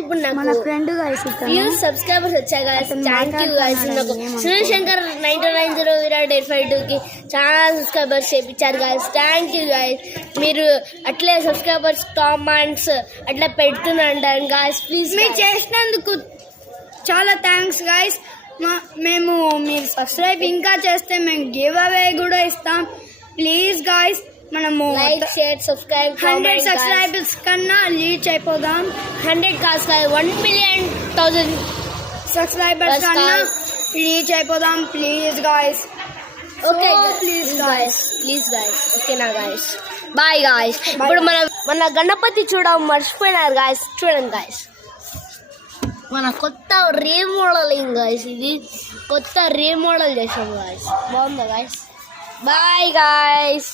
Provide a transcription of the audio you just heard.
ఇప్పుడు నాకు మన ఫ్రెండ్ గైస్ వ్యూస్ సబ్స్క్రైబర్స్ వచ్చాయి గైస్. Thank you guys. నాకు సునీల్ శంకర్ 9290 విరాట్ 852కి చాలా సబ్స్క్రైబర్స్ చేయించారు గైస్. Thank you guys. మీరు అట్లే సబ్స్క్రైబర్స్ కామెంట్స్ అట్లా పెడుతుంటారు గైస్. ప్లీజ్ మీరు చేసినందుకు చాలా థ్యాంక్స్ గైస్. మేము మీరు సబ్స్క్రైబ్ ఇంకా చేస్తే మేము గివ్ అవే కూడా ఇస్తాం. ప్లీజ్ గైస్ మనము లైక్ షేర్ సబ్స్క్రైబ్ 100 సబ్స్క్రైబర్స్ కన్నా రీచ్ అయిపోదాం. 100 కాదు 1,000,000 సబ్స్క్రైబర్స్ కన్నా రీచ్ అయిపోదాం. Please guys. Okay please guys. Please guys. ఓకేనా గైస్. Bye guys. ఇప్పుడు మన గణపతి చూడడం మర్చిపోయినారు గైస్. చూడండి గైస్ మన కొత్త రీమోడలింగ్ గైస్. ఇది కొత్త రీమోడల్ చేసాం గైస్. బాగుందా గైస్. Bye guys.